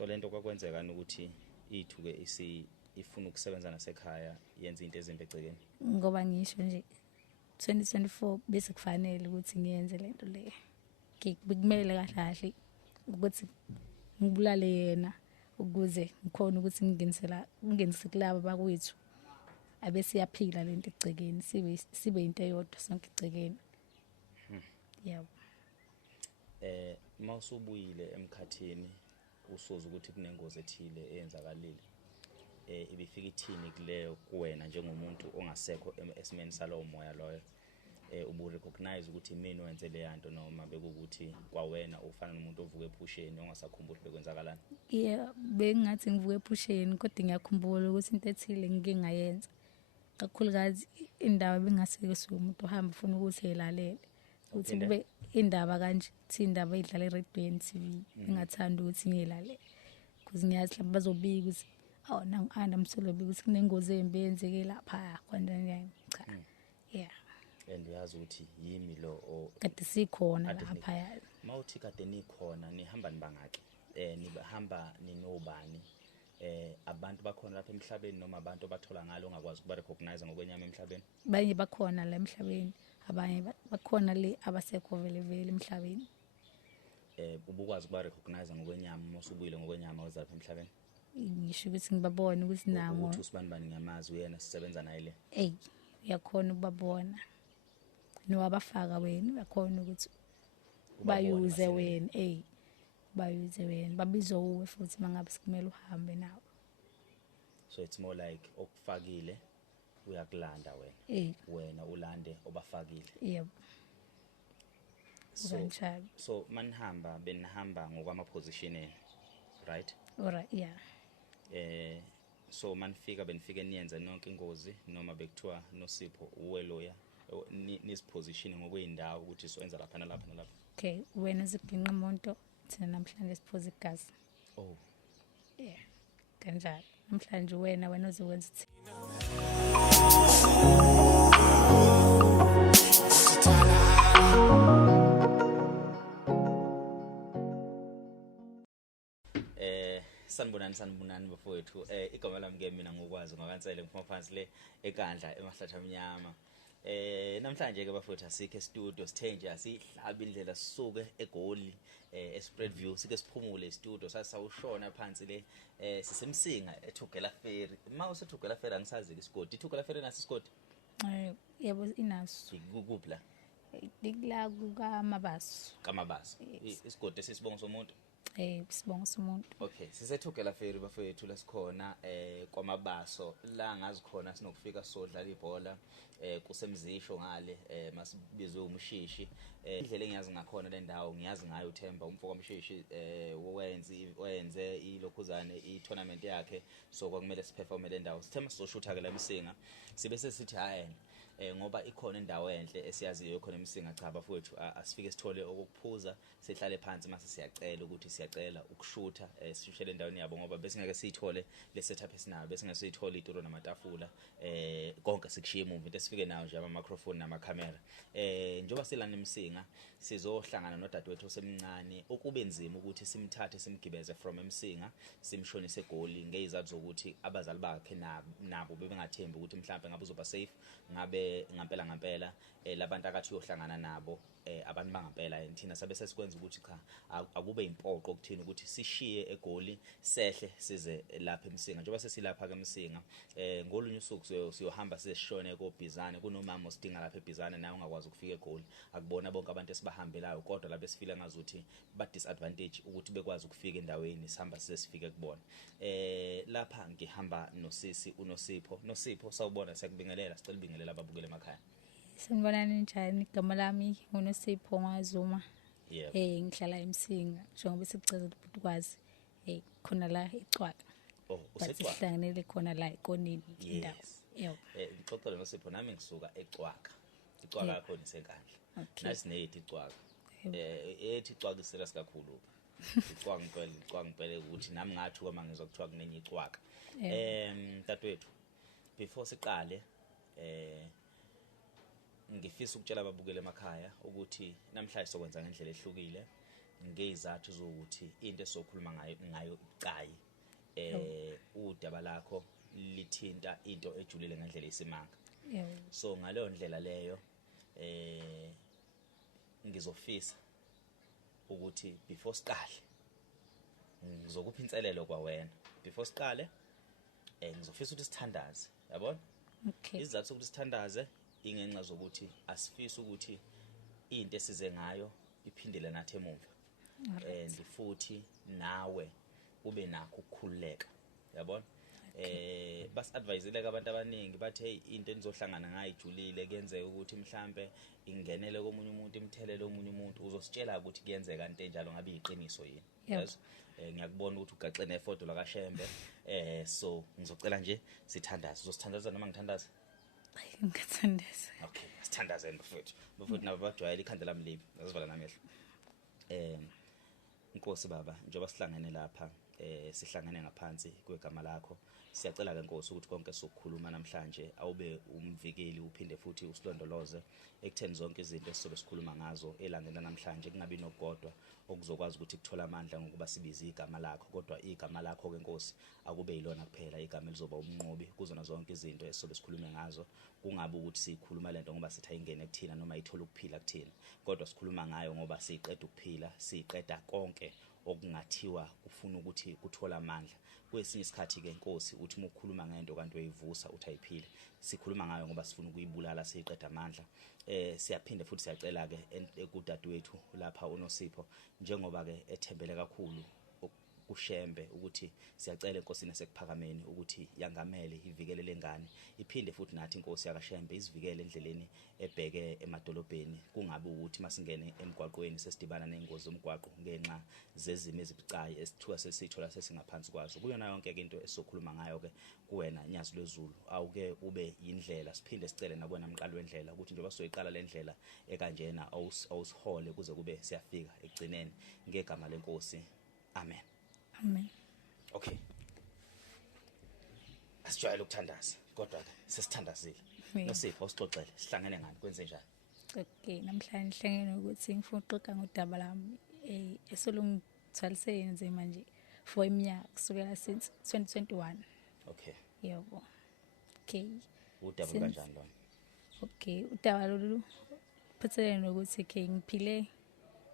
So lento kwakwenzeka ukuthi ithuke ifuna ukusebenza nasekhaya yenza into ezimbi egcekeni. Ngoba ngisho nje 2024 bese kufanele ukuthi ngiyenze lento le. Bekumele kahle ukuthi ngibulale yena ukuze ngikhona ukuthi ngingenise kulabo bakwethu abese yaphila lento egcekeni sibe into eyodwa sonke egcekeni. Yebo. Mawusubuyile emkhathini usoza ukuthi kunengozi ethile eyenzakalile. Ibifika ithini kuleyo kuwena njengomuntu ongasekho esimeni salowo moya loyo. Ubu recognize ukuthi mina wenze le yanto noma bekuthi kwawena ufana nomuntu ovuka ephusheni ongasakhumbuli bekwenzakalani. Yeah, bengathi ngivuka ephusheni kodwa ngiyakhumbula ukuthi into ethile ngike ngayenza. Kakhulukazi indaba bengaseke umuntu ohamba ufuna ukuthi elalele. Uthi kube indaba kanje, indaba edlala eRedbane TV. Engathanda ukuthi ngiyilalele. Kuze ngiyazi mhlawumbe bazobika ukuthi nangu Msolobi ukuthi kunengozi embi eyenzeke lapha kanjani. Cha. Yeah. And uyazi ukuthi yimi lo kade sikhona lapha. Mawuthi kade nikhona nihamba nibangaki? Nibahamba ninobani? Abantu bakhona lapha emhlabeni noma abantu abathola ngalo ongakwazi ukuba recognize ngokwenyama emhlabeni? Banye bakhona la emhlabeni, abanye bakhona le abasekho vele emhlabeni. Ubukwazi ukuba recognize ngokwenyama mosubuyile ngokwenyama weza lapha emhlabeni? Ngisho ukuthi ngibabone ukuthi nango ukuthi usibani ngiyamazi uyena sisebenza naye le. Uyakhona ukubabona. Nowabafaka wena uyakhona ukuthi bayuze wena bayuze wena babizwe uwe futhi mangabe sikumele uhambe nawo. So it's more like okufakile uyakulanda wena. Wena ulande obafakile. Yebo. So manihamba benihamba ngokwama positioning, right? Alright, yeah. So manifika benifike niyenze nonke ingozi noma bekuthiwa noSipho uweloya nisiposition ngokweindawo ukuthi siwenza lapha nalapha nalapha. Okay, wena zibhinqa umuntu thina namhlanje siphoza igazi. Yeah. Kanjalo. Namhlanje wena uzokwenza thina. Sanibonani bafowethu. Igama lami ke mina ngokwazi ngakansele ngifuma phansi le eKandla emahlathi amnyama. Namhlanje ke bafowethu asikho e-studio sithe nje asihlaba indlela sisuke eGoli eSpread View sike siphumule e-studio sasawushona phansi le sisemsinga eThugela Ferry. Mawusethugela Ferry angisazi ke isigodi. Ithugela Ferry nasi isigodi? Yebo inaso. Kuphi la? Dikla kukaMabaso. KaMabaso. Isigodi sisibongo somuntu? Sibongo somuntu. Okay, sisethugela Ferry bafowethu lesikhona kwaMabaso la ngazi khona sinokufika sodlala ibhola kusemzisho ngale masibizwe umshishi. Indlela engiyazi ngakhona le ndawo ngiyazi ngayo uThemba umfoko kamshishi wenze ilokhuzane i-tournament yakhe so kwakumele siperforme le ndawo. Sithema sizoshutha ke la eMsinga sibe sesithi hayi ngoba ikhona indawo enhle esiyaziyo khona eMsinga cha bafowethu asifike sithole okuphuza sihlale phansi mase siyacela ukuthi siyacela ukushutha sishushele endaweni yabo ngoba bese ngeke siyithole le setup esinayo bese ngeke siyithole ituro namatafula konke sikushiya emuva into esifike nayo nje ama microphone nama camera. Njoba silana eMsinga sizohlangana nodadewethu osemncane okube nzima ukuthi simthathe simgibeze from eMsinga simshonise eGoli ngezizathu zokuthi abazali bakhe nabo bebengathembi ukuthi mhlawumbe ngabe uzoba safe ngabe ngampela labantu akathi uyohlangana nabo abantu bangampela thina sabe sesikwenza ukuthi cha akube impoqo ukuthina ukuthi sishiye eGoli sehle size lapha eMsinga njengoba sesilapha ke eMsinga ngolunye usuku siyohamba sishone koBhizane kunomama osidinga lapha eBhizane naye ungakwazi ukufika eGoli akubona bonke abantu esibahambelayo kodwa lapha esifila ngazuthi ba disadvantage ukuthi bekwazi ukufika endaweni sihamba sifike kubona. Lapha ngihamba nosisi uNosipho sawubona siyakubingelela sicela ubingelela ababukele emakhaya. Sanibonani njani igama lami uNosipho Ngwazuma. Yebo. Ngihlala eMsinga njengoba sicela ukuthi kwazi khona la eCwaka. UseCwaka. Sihlanganele khona la eKonini indawo. Yebo. Ngixoxele noSipho nami ngisuka eCwaka. iCwaka yakho nisenkandla. Nasineti iCwaka. Ethi iCwaka iserious kakhulu. iCwaka ngempela ukuthi nami ngathi uma ngizwa kuthiwa kunenye iCwaka. Dadewethu before siqale ngifisa ukutshela ababukele emakhaya ukuthi namhlanje sokwenza ngendlela ehlukile. ngezathu zokuthi into esizokhuluma ngayo icayi udaba lakho lithinta into ejulile ngendlela isimanga. So ngaleyo ndlela leyo ngizofisa ukuthi before siqale ngizokupha inselelo kwawena before siqale ngizofisa ukuthi sithandaze yabona. Izathu sokuthi sithandaze ingenxa zokuthi asifisi ukuthi into esize ngayo iphindele nathi emuva and futhi nawe ube nakho ukukhululeka yabona. Bas adviseile abantu abaningi bathi hey into enizohlangana ngayo ijulile kuyenzeka ukuthi mhlambe ingenele komunye umuntu imthelele omunye umuntu uzositshela ukuthi kuyenzeka into enjalo ngabe iqiniso yini. Yes. Ngiyakubona ukuthi ugaxe nefoto la kaShembe so ngizocela nje sithandaze uzosithandaza noma ngithandaza ngithandaza. Okay sithandazeni bafowethu nabo bajwayela ikhandela mlibi ngazivala namehlo. Inkosi baba njengoba sihlangene lapha sihlangene ngaphansi kwegama lakho siyacela ke Nkosi ukuthi konke sokukhuluma namhlanje awube umvikeli uphinde futhi usilondoloze ekutheni zonke izinto esizobe sikhuluma ngazo elangena namhlanje kungabi nokugodwa okuzokwazi ukuthi kuthola amandla ngokuba sibize igama lakho kodwa igama lakho ke Nkosi akube yilona kuphela igama elizoba umnqobi kuzona zonke izinto esizobe sikhulume ngazo kungabe ukuthi sikhuluma lento ngoba sithi ayingene kuthina noma ithola ukuphila kuthina kodwa sikhuluma ngayo ngoba siqeda ukuphila siqeda konke okungathiwa kufuna ukuthi kuthola amandla. Kwesinye isikhathi ke Nkosi uthi ukukhuluma ngento kanti uyivusa uthi ayiphile sikhuluma ngayo ngoba sifuna ukuyibulala siqeda amandla. Siyaphinde futhi siyacela ke kudadewethu lapha uNosipho njengoba ke ethembele kakhulu kuShembe ukuthi siyacela Inkosini esekuphakameni ukuthi yangamele ivikele lengane iphinde futhi nathi Inkosi yakaShembe isivikele endleleni ebheke emadolobheni kungabe ukuthi masingene emgwaqweni sesidibana nengozi zomgwaqo ngenxa zezimo ezibucayi esithuka sesithola sesingaphansi kwazo kuyona yonke into esizokhuluma ngayo ke kuwena Nyazi lwezulu awuke ube yindlela siphinde sicele nakuwena mqali wendlela ukuthi njengoba soyiqala lendlela ekanjena awusihole kuze kube siyafika ekugcineni ngegama leNkosi amen. Amen. Okay. Asijwayele ukuthandaza kodwa ke sesithandazile. Nosipho usixoxele sihlangene ngani kwenze njani? Okay, namhlanje sihlangene ukuthi ngifuna ukuxoxa ngodaba lami esolungithwalise yenze manje for iminyaka kusukela since 2021. Okay. Yebo. Okay. Udaba kanjani lona? Okay, udaba lolu phethelene nokuthi ke ngiphile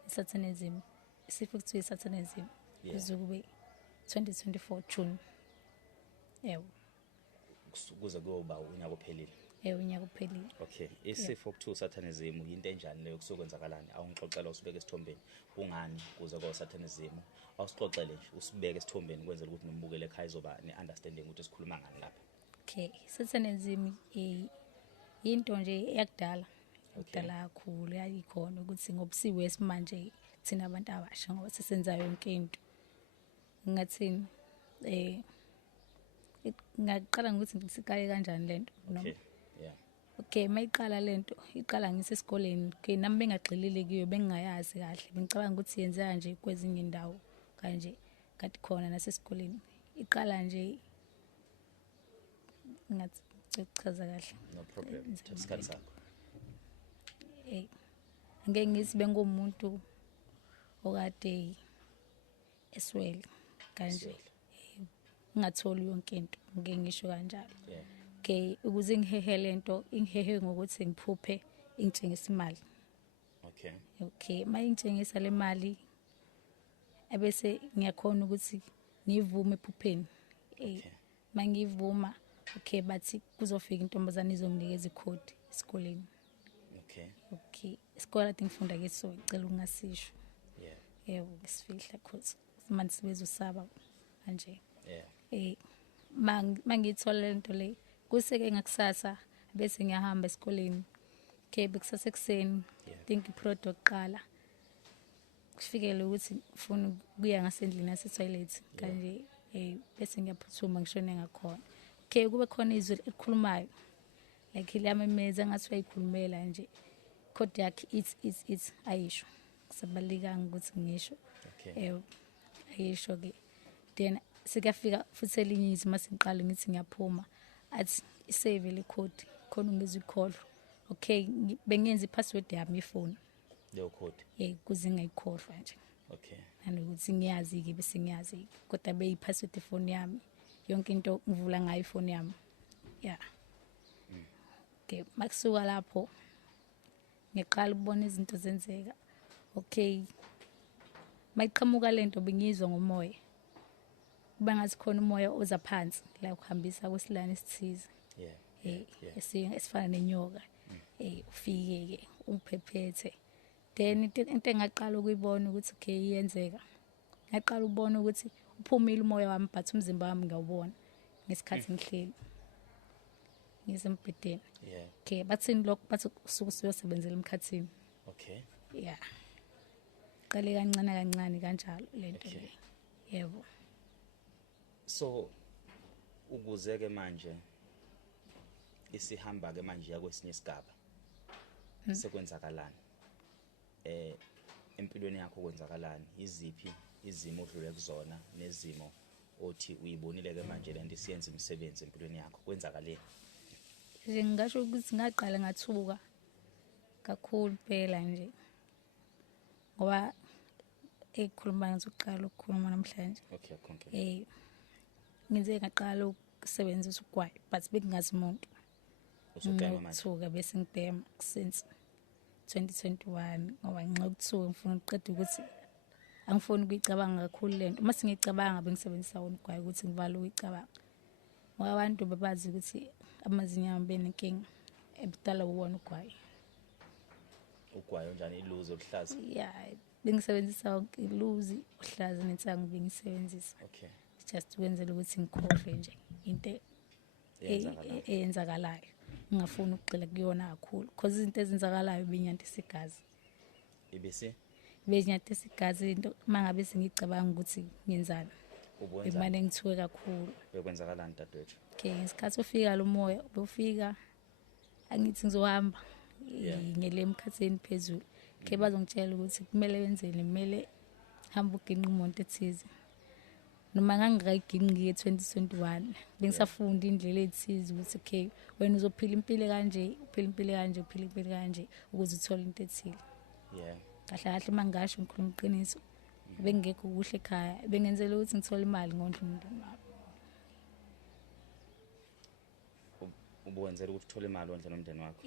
isatanism. Isifo kuthiwa isatanism. Kuze kube 2024 June. Yebo. Kuze kuyoba unyaka ophelile. Unyaka ophelile. Okay, isifo kuthiwa satanism into enjani leyo kusokwenzakalani? Awungixoxela usibeke esithombeni. Kungani kuze kwa satanism? Awusixoxele nje usibeke esithombeni kwenzela ukuthi nombukele ekhaya izoba neunderstanding ukuthi sikhuluma ngani lapha. Okay, satanism into nje yakudala. Yakudala kakhulu yayikhona ukuthi ngobusiwe esimanje thina abantu abasha ngoba sesenza yonke into. Ngathini ngaqala ngokuthi ngisiqale kanjani lento noma. Okay. Yeah. Okay, mayiqala lento iqala ngisesikoleni. Okay, nami bengagxilile kuyo bengingayazi kahle. Bengicabanga ukuthi yenzeka nje kwezinye indawo kanje kanti khona nasesikoleni. Iqala nje ngathi uchaza kahle. No problem. Isikhathi sakho. Ngeke ngithi bengumuntu okade eswele kanje ngingatholi yonke into ngeke ngisho kanjalo. Okay, ukuze ngihehe lento ingihehe ngokuthi ngiphuphe ingitshengisa imali. Okay. Okay, mayingitshengisa le mali ebese ngiyakhona ukuthi ngivume ephupheni. Mangivuma okay bathi kuzofika intombazana izonginikeza ikhodi esikoleni. Okay. Okay, isikole ngifunda keso ngicela ungasisho. Yeah. Yebo ngisifihla cause manje sibezusaba kanje. Yeah. Mangithola lento le kuseke ngakusasa bese ngiyahamba esikoleni. Okay, bekusasa ekseni think iproduct oqala kufikele ukuthi ngifuna ukuya ngasendlini yase-toilet kanje bese ngiyaphuthuma ngishone ngakhona. Okay, kube khona izwi elikhulumayo like liyamemeza ngathi uyayikhulumela nje kodwa yakhe it's ayisho kusabalekanga ukuthi ngisho. Okay. Ayisho ke then sikafika futhi elinye izwi masiqala ngithi ngiyaphuma athi isave le code khona ungizwe call. Okay, bengenza ipassword yami ifoni leyo code. kuze ngayikhohlwa nje. Okay. nanokuthi ngiyazi-ke bese ngiyazi kodwa beyi-password ifoni yami yonke into ngivula ngayo ifoni yami ya okay makusuka lapho ngiqala ukubona izinto zenzeka okay mayiqhamuka lento bengizwa ngomoya kuba ngathi khona umoya oza phansi la ukuhambisa kwesilwane esithize esifana nenyoka ufike-ke ungiphephethe then into engaqala ukuyibona ukuthi okay iyenzeka ngaqala ukubona ukuthi uphumile umoya wami but umzimba wami ngiyawubona ngesikhathi ngihleli ngisembhedeni okay bathini lokho bathi usuke usuyosebenzela emkhathini okay qale kancane kancane kanjalo lento le yebo so ukuze ke manje isihamba ke manje yakwesinye isigaba sekwenzakalani empilweni yakho kwenzakalani iziphi izimo odlule kuzona nezimo othi uyibonile ke manje lento isiyenza imisebenzi empilweni yakho kwenzakaleni nje ngisho ukuthi ngaqala ngathuka kakhulu phela nje ngoba ekhuluma ngizoqala ukukhuluma namhlanje okay konke ngize ngaqala ukusebenzisa ugwayi but bekungazi umuntu usugama manje ngithuka bese ngibhema since 2021 ngoba ngixokuthuka ngifuna ukuqeda ukuthi angifuni ukuyicabanga kakhulu lento uma singicabanga bengisebenzisa wona ugwayi ukuthi ngivale ukuyicabanga ngoba abantu bebazi ukuthi amazinyo ami benenkinga ebudala uwona ugwayi njani iluzi oluhlaza bengisebenzisa wonke iluzi uhlaza nensangu bengisebenzisa okay just ukwenzela ukuthi ngikhohlwe nje into eyenzakalayo ngingafuni ukugxila kuyona kakhulu because izinto ezenzakalayo benyantisa igazi benyantisa igazi into mangabe sengicabanga ukuthi ngenzani bemane ngithuke kakhulu bekwenzakalani dadewethu okay ngesikhathi ufika lo moya ubufika angithi ngizohamba ngele emkhatheni phezulu ke bazongitshela ukuthi kumele wenzeni kumele hamba uginqa umuntu ethize noma ngangikayiginqi ke-2021 bengisafunda indlela ethize ukuthi okay wena uzophila impilo kanje uphila impilo kanje uphila impilo kanje ukuze uthole into ethile kahle kahle mangasho ngikhuluma iqiniso bengekho kuhle ekhaya bengenzela ukuthi ngithole imali ngondla umndeni wami ubuwenzela ukuthi uthole imali ondla nomndeni wakho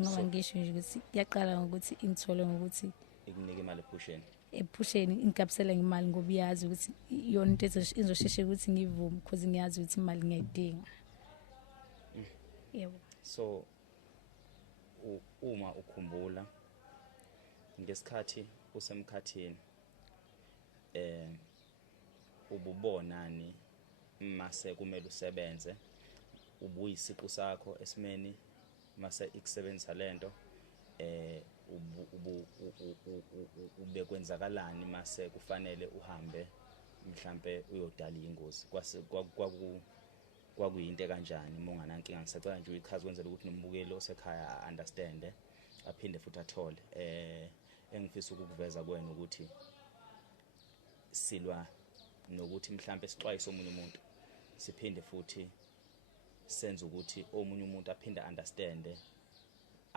ngoba ngisho nje ukuthi yaqala ngokuthi ingithole ngokuthi ikunike imali ephusheni ingikabisela ngemali ngoba iyazi ukuthi iyona into ezosheshe ukuthi ngivume because ngiyazi ukuthi imali ngiyayidinga yebo so uma ukhumbula ngesikhathi usemkhathini ububonani mase kumele usebenze ubuyisiqu sakho esimeni mase ikusebenzisa lento ubekwenzakalani mase kufanele uhambe mhlambe uyodala ingozi kwakuyinto kanjani uma unganankinga ngisacela nje uyichaza kwenzela ukuthi nombukeli osekhaya understand aphinde futhi athole engifisa ukuveza kuwena ukuthi silwa nokuthi mhlambe sixwayise omunye umuntu siphinde futhi senze ukuthi omunye umuntu aphinde understand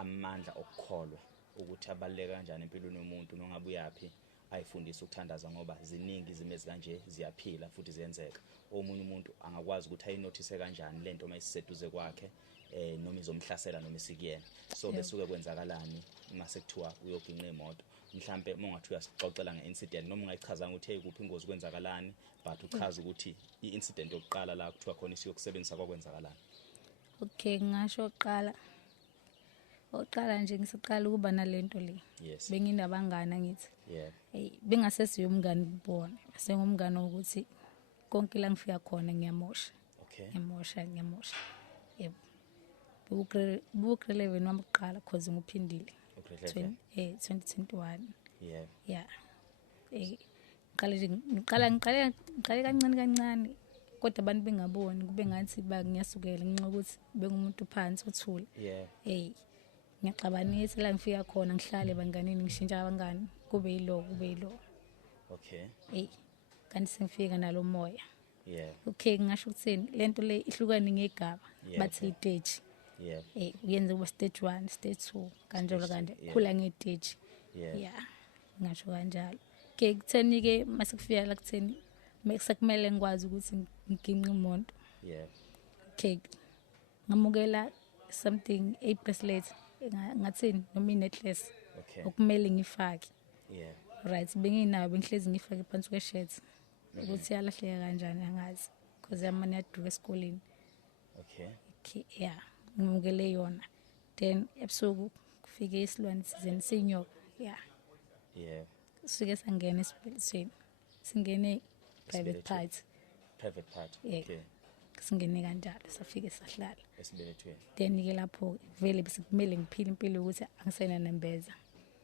amandla okukholwa ukuthi abaleka kanjani empilweni yomuntu nongabe uyapi ayifundisa ukuthandaza ngoba ziningi izimo ezikanje ziyaphila futhi ziyenzeka omunye umuntu angakwazi ukuthi ayinothise kanjani lento mayisiseduze kwakhe noma izomhlasela noma isikuyena so besuke kwenzakalani mase kuthiwa uyoginqa imoto mhlambe mongathi uyasixoxela ngeincident noma ungayichaza ukuthi hey kuphi ingozi kwenzakalani but uchaza ukuthi iincident yokuqala la kuthiwa khona isiyokusebenzisa kwakwenzakalani okay ngasho oqala nje ngisiqala ukuba nalento le benginabangani ngithi bengasesiyo umngani kubona sengumngani ukuthi konke la ngifika khona ngiyamosha ngiyamosha yebo buku 11 wami kuqala cause ngiphindile 2021 ngiqale kancane kodwa abantu bengaboni kube ngathi ngiyasukela ngenxa ukuthi bengumuntu phansi uthule ngiyaxabanisa la ngifika khona ngihlale banganini ngishintsha abangani kube yilo kanti sengifika nalo moya okay ngisho ukuthini lento le ihlukane ngegaba bathi stage uyenza kuba stage 1 stage 2 kanjalo kanje khula ngestage ngisho kanjalo ke kutheni ke masikufika la kutheni sekumele ngikwazi ukuthi ngiginqe umuntu. Yeah. Okay, ngamukela something a bracelet ngathini noma necklace Okay. okumele ngifake. Yeah. Right, benginayo bengihlezi ngifake phansi kweshirt ukuthi yalahleka kanjani angazi because yamani yaduka esikoleni. Okay. Okay, yeah, ngimukele yona. Then ebusuku kufike isilwane sizeni sinyoka. Yeah. Yeah. Sike sangena esibhedlela. Singene private part. Private part. Yeah. Okay. Singene kanjalo safike sahlala. Esibelethweni. Then ke lapho vele besikumele ngiphile impilo ukuthi angisena nembeza.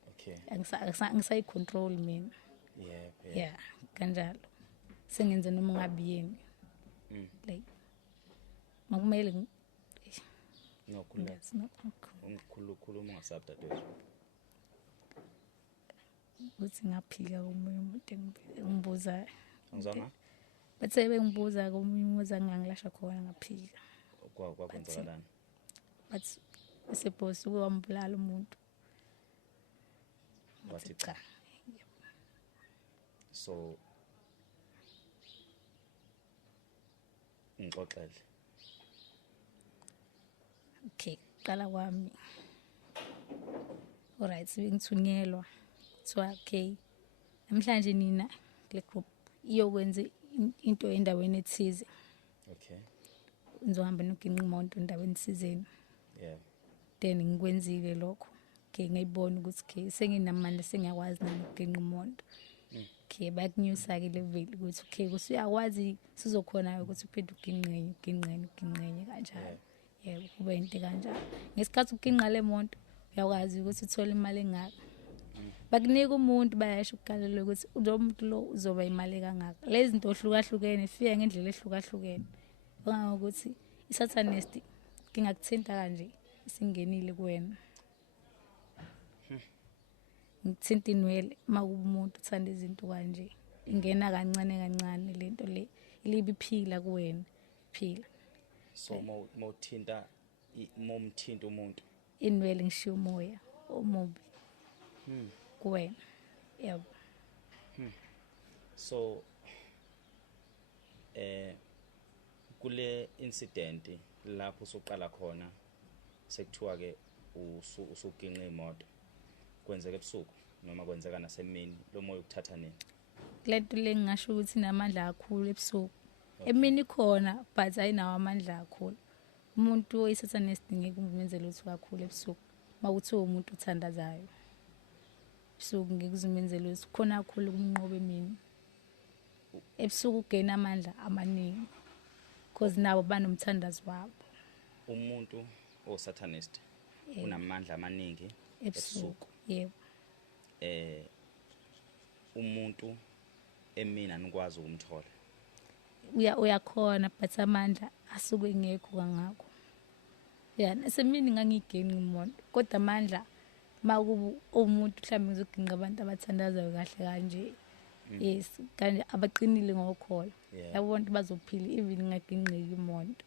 Okay. Angisayi control mina. Yeah. Yeah, kanjalo. Sengenze noma ngabi yini. Like makumele No, khuluma. that's not Khuluma ngasabdadewethu. ukuthi ngaphika komunye umuntu engibuzayo. Angizwanga? Bathe bengibuza komunye umuntu angangilasha khona ngaphika. Kwakwenzakalani? But supposed ukumbulala umuntu. Wathi Cha. So ngixoxele. Okay, qala kwami. Alright, ngithunyelwa. So okay. Namhlanje nina le group iyokwenza into endaweni ethize. Okay. Ngizohamba noginqa umuntu endaweni ethizeni. Yeah. Then ngikwenzile lokho. Okay, ngiyibona ukuthi okay senginamandla sengiyakwazi nokuginqa umuntu. Okay, bakunyusa ke level ukuthi okay usuyakwazi sizokhona ukuthi uphinde uginqenye kanjalo. Yebo kube into kanjalo. Ngesikhathi uginqa le monto uyakwazi ukuthi uthole imali engaka. Bakunika umuntu bayasho ukukalela ukuthi umuntu lo uzoba imali kangaka. Lezi zinto ohlukahlukene fika ngendlela ehlukahlukene. Ngokuthi isatanist ngingakuthinta kanje isingenile kuwena. Ngithinta inwele makuba umuntu uthanda izinto kanje ingena kancane lento le ilibiphila kuwena phila. So mawuthinta momthinta umuntu Inwele ngishiya umoya omubi kuwena. Yebo. So kule incident lapho usuqala khona sekuthiwa ke usuginqa imoto kwenzeka ebusuku noma kwenzeka nasemini lo moya ukuthatha nini? Lento lengisho ukuthi inamandla kakhulu ebusuku. Emini khona but ayinawo amandla kakhulu. Umuntu oyisatanist ngeke umenzele ukuthi kakhulu ebusuku. Mawuthi umuntu uthandazayo. Ebusuku ngeke uzumenzele ukuthi khona kakhulu kumnqobe emini. Ebusuku ugena amandla amaningi. Because nabo banomthandazo wabo. Umuntu osatanist unamandla amaningi ebusuku. Yebo. Umuntu emina nikwazi ukumthola. Uyakhona but amandla asuke ngekho kangako. Yeah, nasemini ngangigeni umuntu kodwa amandla makuba umuntu mhlawumbe uzoginqa abantu abathandazayo kahle kanje. Yes, kanje abaqinile ngokhola. Labo bantu bazophila even ngaginqeki umuntu.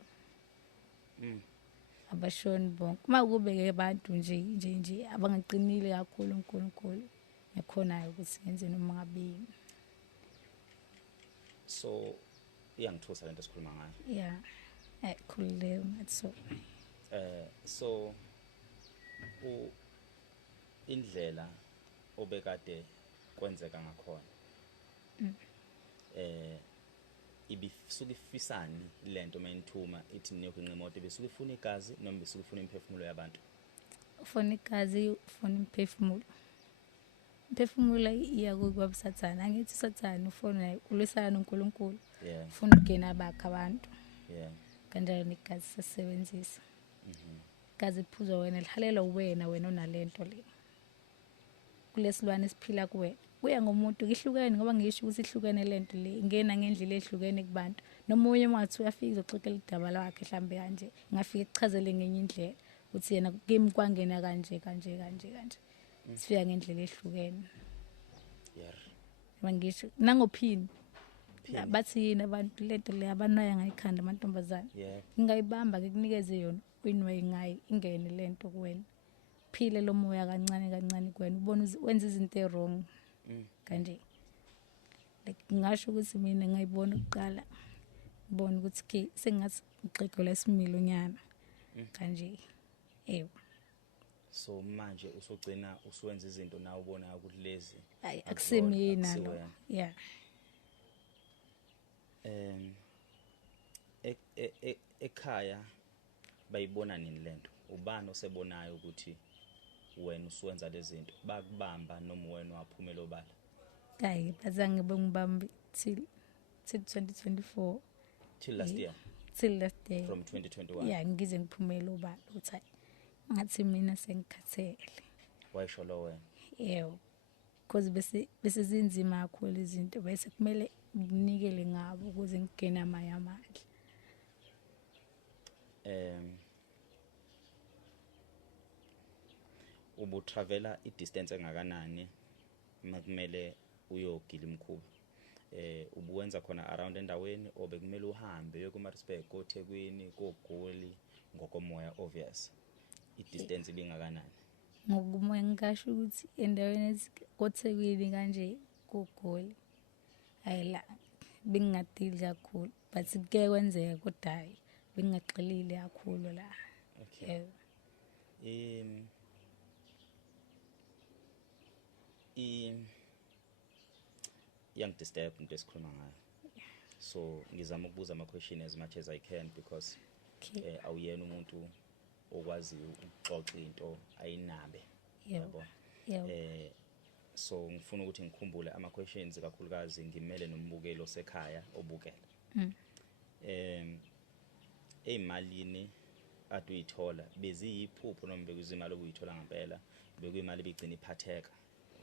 Abashoni bonke makube ke abantu nje abangaqinile kakhulu uNkulunkulu yakhonayo ukuthi ngenze noma ngabini. So iyangithusa lento esikhuluma ngayo. Yeah. Khulile ngathi so indlela obekade kwenzeka ngakhona ibisuka ifisani lento menithuma ithi niyoginqa imoto ibisuka ifuna igazi noma ibisuka ifuna imphefumulo yabantu? ufuna igazi ufuna imphefumulo. Imphefumulo iya kubasathana angithi sathana ufuna ukulwisana noNkulunkulu. Yeah. Ufuna ukugena abakho abantu. Yeah. Kanjalo negazi sasebenzisa. Igazi liphuzwa wena lihalela wena onalento le. Kulesilwane siphila kuwe. Kuya ngomuntu kihlukene ngoba ngisho ukuthi ihlukene lento le ingena ngendlela ehlukene kubantu. Nomunye mathi uyafika uzoxoxela idaba lakhe mhlambe kanje ngafika ekuchazele ngenye indlela uthi yena kimi kwangena kanje. Sifika ngendlela ehlukene. Yeah. Mangisho nangophini. Bathi yini abantu lento le abanaya ngayikhanda amantombazana. Yeah. Ngingayibamba ngikunikeze yona kwinwe ngayi ingene lento kuwena. Phile lo moya kancane kuwena ubona wenza izinto wrong kanje like ngisho ukuthi mina ngayibona ukuqala ngibona ukuthi ke sengathi ngixegela isimilo nyana kanje so manje usugcina usuwenza izinto nawe ubona ukuthi lezi hayi akusemina lo yeah ekhaya bayibona nini lento ubani osebonayo ukuthi wena usuwenza lezi zinto bakubamba noma wena waphumela obala hayi bazange bengibambe till 2024 till last year from 2021 yeah ngize ngiphumela obala uthi ngathi mina sengikhathele wayisho lo wena yebo because bese zinzima kakhulu izinto bese kumele nginikele ngabo ukuze ngigene amanye amandla ubutravela i-distance engakanani makumele uyogila imkhuba ubuwenza khona around endaweni obekumele uhambe uyokuMaritzburg koThekwini koGoli ngokomoya obvious i-distance ibingakanani ngokumoya ngisho ukuthi endaweni koThekwini kanje koGoli ayila bengingadili kakhulu but kuke kwenzeka kodwa hayi bengingaxelile kakhulu la okay disturb into esikhuluma ngayo so ngizama ukubuza ama question as much as I can because awuyena umuntu okwazi ukuxoxa into ayinabe yabo so ngifuna ukuthi ngikhumbule ama questions kakhulukazi ngimele nombukelo osekhaya obukela eyimalini ade uyithola beziyiphupho noma bekuzimali obuyithola ngempela bekuyimali bigcina iphatheka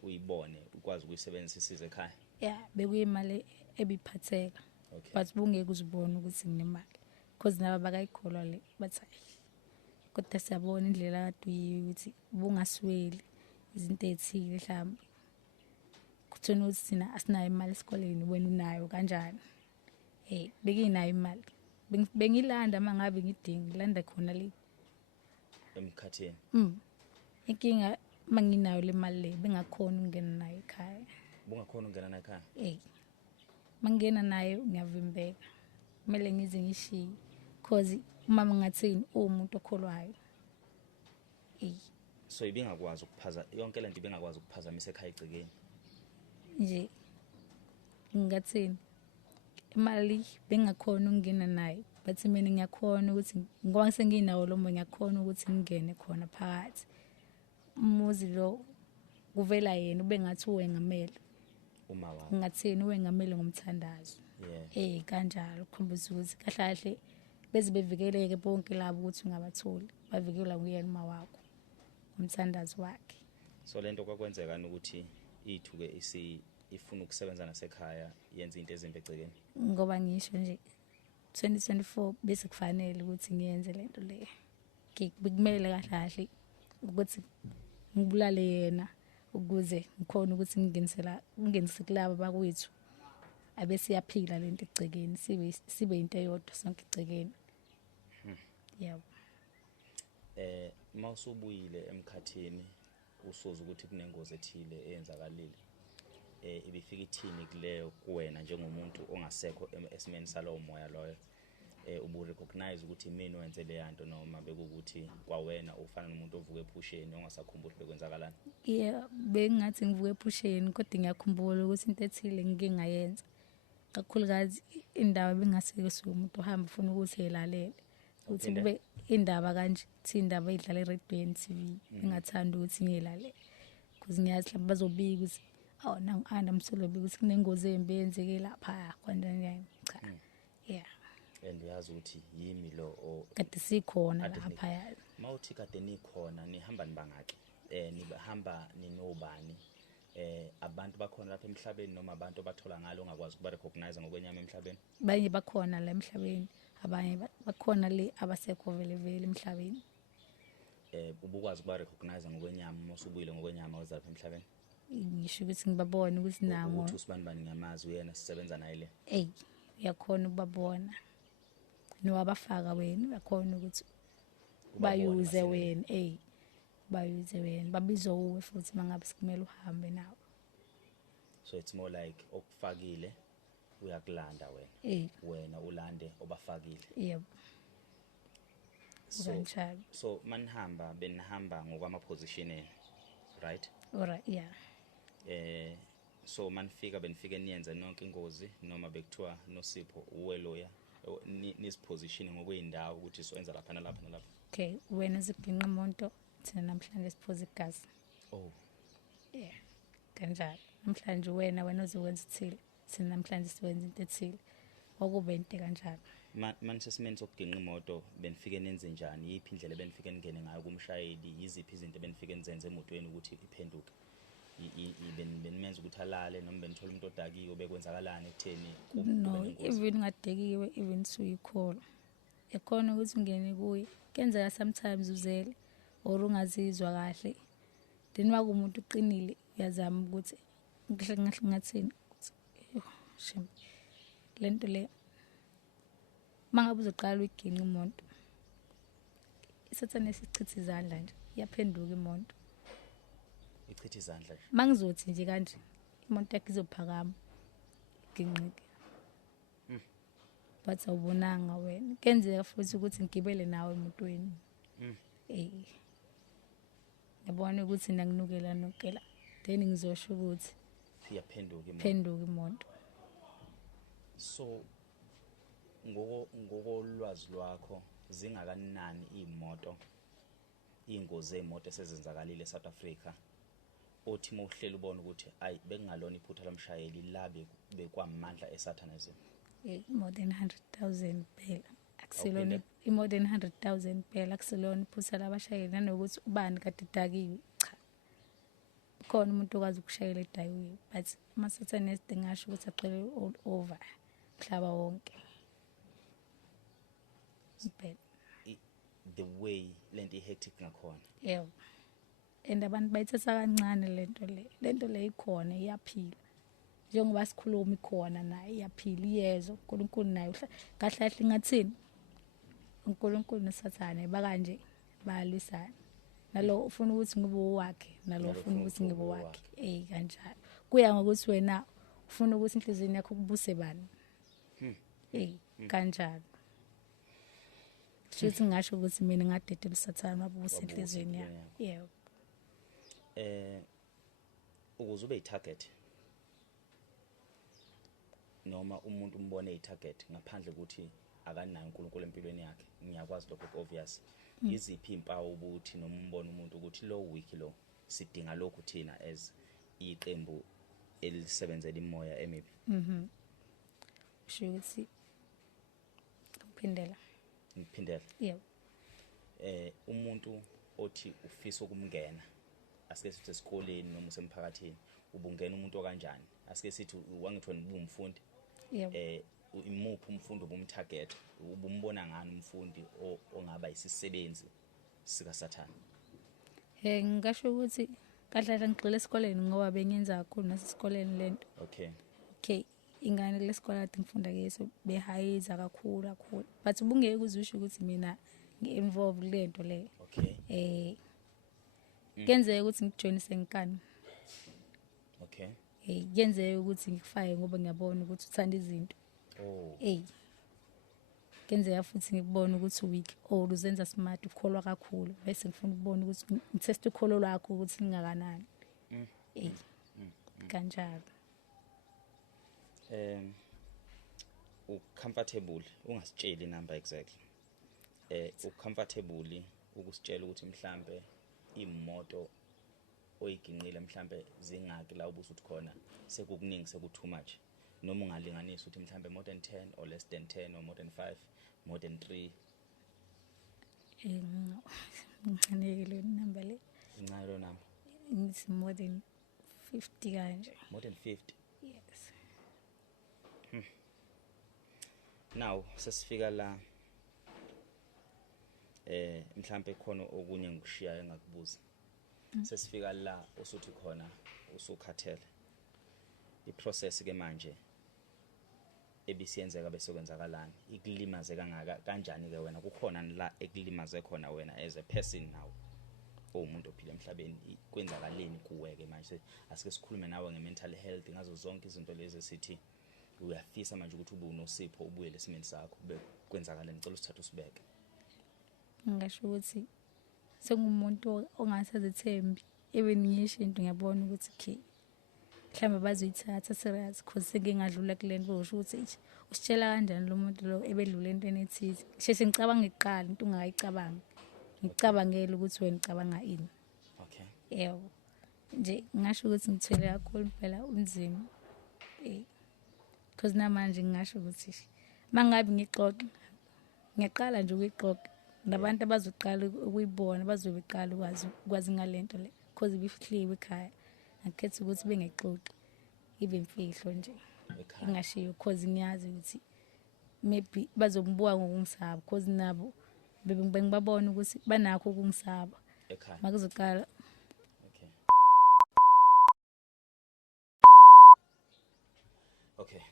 uyibone ukwazi ukuyisebenzisa isize ekhaya yeah bekuyimali ebiphatheka but bungeke uzibone ukuthi nginemali because naba bakayikholwa le bathi kodwa siyabona indlela kade ukuthi bungasweli izinto ezithile mhlawumbe kuthona ukuthi sina asinayo imali esikoleni wena unayo kanjani bekinayo imali bengilanda mangabe ngidinga ngilanda khona le emkhatheni inkinga manginayo le mali le bengakhona ukungena nayo ekhaya bungakhona ukungena nayo ekhaya mangena nayo ngiyavimbeka kumele ngize ngishiye because umama ngathini umuntu okholwayo so ibingakwazi ukuphaza yonke lento ibingakwazi ukuphazamisa ekhaya igcikeni nje ngathini imali bengakhona ukungena nayo but mina ngiyakhona ukuthi ngoba senginawo lo moya ngiyakhona ukuthi ngingene khona phakathi umuzi lo kuvela yena ube ngathi uwengamele uma wakho ngathini uwengamele ngomthandazo kanjalo ukhombisa ukuthi kahle beze bevikeleke bonke labo ukuthi ungabatholi bavikela nguyena uma wakho umthandazo wakhe so lento kwakwenzeka ukuthi ithuke ifuna ukusebenza nasekhaya yenza into ezimbi egcekeni ngoba ngisho nje 2024 bese kufanele ukuthi ngiyenze lento le kumele kahle ukuthi ngibulale yena ukuze ngikhona ukuthi ngingenise kulabo bakwethu abese yaphila lento egcekeni sibe into eyodwa sonke egcekeni yebo mawusubuyile emkhathini usoza ukuthi kunengozi ethile eyenzakalile ibifika ithini kuleyo kuwena njengomuntu ongasekho esimeni salowo moya loyo ubu recognize ukuthi mina wenze le yanto noma bekuthi kwawena ufana nomuntu ovuka ephusheni ongasakhumbuli bekwenzakalana bengathi ngivuka ephusheni kodwa ngiyakhumbula ukuthi into ethile ngike ngayenza kakhulukazi indaba bengaseke umuntu ohamba ufuna ukuthi elalele ukuthi kube indaba kanje indaba edlala eRedband TV engathanda ukuthi ngiyilalele because ngiyazi mhlawumbe bazobika ukuthi nangu andamsolobi ukuthi kunengozi embi yenzeke lapha kanjani cha and uyazi ukuthi yimi lo kade sikhona lapha mawuthi kade nikhona nihamba nibangaki nibahamba ninobani abantu bakhona lapha emhlabeni noma abantu abathola ngalo ongakwazi ukuba recognize ngokwenyama emhlabeni banye bakhona la emhlabeni abanye bakhona le abasekho vele emhlabeni ubukwazi ukuba recognize ngokwenyama mosubuyile ngokwenyama wezapha emhlabeni ngisho ukuthi ngibabone ukuthi nango ukuthi usibani bani ngiyamazi uyena sisebenza naye le uyakhona ukubabona nowabafaka wena uyakhona ukuthi bayuze wena bayuze wena babizwa uwe futhi mangabe sikumele uhambe nawo so it's more like okufakile uyakulanda wena ulande obafakile. Yebo. So manihamba benihamba ngokwama positioning, right? Alright, yeah. So manifika benifike niyenze nonke ingozi noma bekuthiwa noSipho uweloya nisipositioning ngokweindawo ukuthi soenza lapha nalapha nalapha. Okay, wena ziginqa umuntu thina namhlanje siphoza igazi. Oh. Yeah. Kanjalo. Namhlanje wena uzokwenza ithile. Thina namhlanje siwenza into ethile. Okube into kanjalo. Manisesimeni sokuginqa imoto benifike nenze njani? Yiphi indlela benifike ningene ngayo kumshayeli? Yiziphi izinto benifike nizenze emotweni ukuthi iphenduke? Benimenza ukuthi alale noma benithola umuntu odakiwe bekwenzakalani ekutheni? No, even ungadekiwe, even suyikholo. Ekhona ukuthi ungene kuye. Kenzeka sometimes uzele or ungazizwa kahle. Then wakumuntu uqinile uyazama ukuthi ngathini shame. Lento le mangabe uzoqala uyiginqa umuntu. Isathane sichitha izandla nje. Iyaphenduka imoto. Ichitha izandla nje. Mangizothi nje kanje imoto yakhe izophakama. Ginqike. But awubonanga wena. Kenzeka futhi ukuthi ngigibele nawe emotweni. Yabona ukuthi nanginukela nokela. Then ngizosho ukuthi iyaphenduka imoto. So ngokolwazi lwakho zingakanani imoto ingozi zeimoto esezenzakalile eSouth Africa othi mawuhlela ubona ukuthi ayi bekungalona iphutha lamshayeli la bekwamandla esathanism? More than 100,000 phela akuselona more than 100,000 phela akuselona iphutha labashayeli nanokuthi ubani kade dakiwe cha khona umuntu okwazi ukushayela edayiwe but ama-satanist ngisho ukuthi aqele all over mhlaba wonke. The way lento ihectic ngakhona. Yebo. And abantu bayithatha kancane lento le ikhona iyaphila. Njengoba sikhuluma ikhona naye iyaphila iyezwa uNkulunkulu naye kahle kahle ngathini uNkulunkulu nesathane bakanje bayalwisana. Nalo ufuna ukuthi ngibe wakhe nalo ufuna ukuthi ngibe wakhe kanjalo. Kuya ngokuthi wena ufuna ukuthi inhliziyo yakho kubuse bani. Kanjalo. Futhi ngisho ukuthi mina ngadedela usathane mabuse inhliziyo yami. Yebo. Ukuze ube itarget noma umuntu umbone itarget ngaphandle ukuthi akanayo uNkulunkulu empilweni yakhe ngiyakwazi lokho obvious. Iziphi impawu ukuthi noma umbone umuntu ukuthi lo week lo sidinga lokhu thina as iqembu elisebenzela imoya emibi? Sho ukuthi uphindela. Yebo. Umuntu othi ufisa ukumngena asike sithi esikoleni noma usemphakathini ubungena umuntu okanjani? Asike sithi wangithiwa ubumfundi. Yebo. Imuphi umfundi obumtarget? Ubumbona ngani umfundi ongaba isisebenzi sika Sathane? Ngisho ukuthi kahle ngigxile esikoleni ngoba bengenza kakhulu nasesikoleni lento. Okay. Ingane lesikole kade ngifunda kuso behayiza kakhulu. But ubungeke uzusho ukuthi mina ngi-involve lento le. Okay. Kenzeka ukuthi ngijoinise ngikani. Okay. Kenzeka ukuthi ngikufake ngoba ngiyabona ukuthi uthanda izinto. Kenzeka futhi ngikubona ukuthi weak or uzenza smart ukholwa kakhulu bese ngifuna ukubona ukuthi ngitest ukholo lwakho ukuthi lingakanani. Kanjalo. Ucomfortable ungasitsheli number exactly. Ucomfortable ukusitshela ukuthi mhlambe imoto oyiginqile mhlambe zingaki la ubusuthi khona sekukuningi seku too much noma ungalinganisa ukuthi mhlambe more than 10 or less than 10 or more than 5 more than 3? Ngichanekile number le. Incane lo number. It's more than 50 kanje. More than 50? Yes. Now sesifika la mhlambe khona okunye ngikushiya engakubuza. Sesifika la usuthi khona usukhathele. Iprocess ke manje ebisiyenzeka bese kwenzakalani? Ikulimaze kanjani ke wena? Kukhona la ekulimaze khona wena as a person now? owumuntu ophila emhlabeni kwenzakaleni kuweke manje asike sikhulume nawe nge-mental health ngazo zonke izinto lezi esithi uyafisa manje ukuthi ube unosipho ubuye lesimeni sakho kwenzakaleni ngicela usithathe usibeke. Ngisho ukuthi sengumuntu ongasazethembi even ngisho into ngiyabona ukuthi okay mhlawumbe bazoyithatha serious because sengingadlula kulento usho ukuthi usitshela kanjani lo muntu lo ebedlula entweni ethize sheshe ngicabanga iqala into ungayicabanga ngicabangela ukuthi wena ucabanga ini. Okay. Yebo nje ngasho ukuthi ngithwele kakhulu phela unzima because namanje ngasho ukuthi mangabe ngixoxa ngiyaqala nje ukuyixoxa nabantu abazoqala ukuyibona bazobeqala ukwazi ngalento le because bifihliwe ekhaya ngikhetha ukuthi bengexoxi ibe imfihlo nje engashiyo because ngiyazi ukuthi maybe bazombuka ngokungisaba because nabo bengibabona ukuthi banakho ukungisaba ekhaya makuzoqala. Okay. Okay.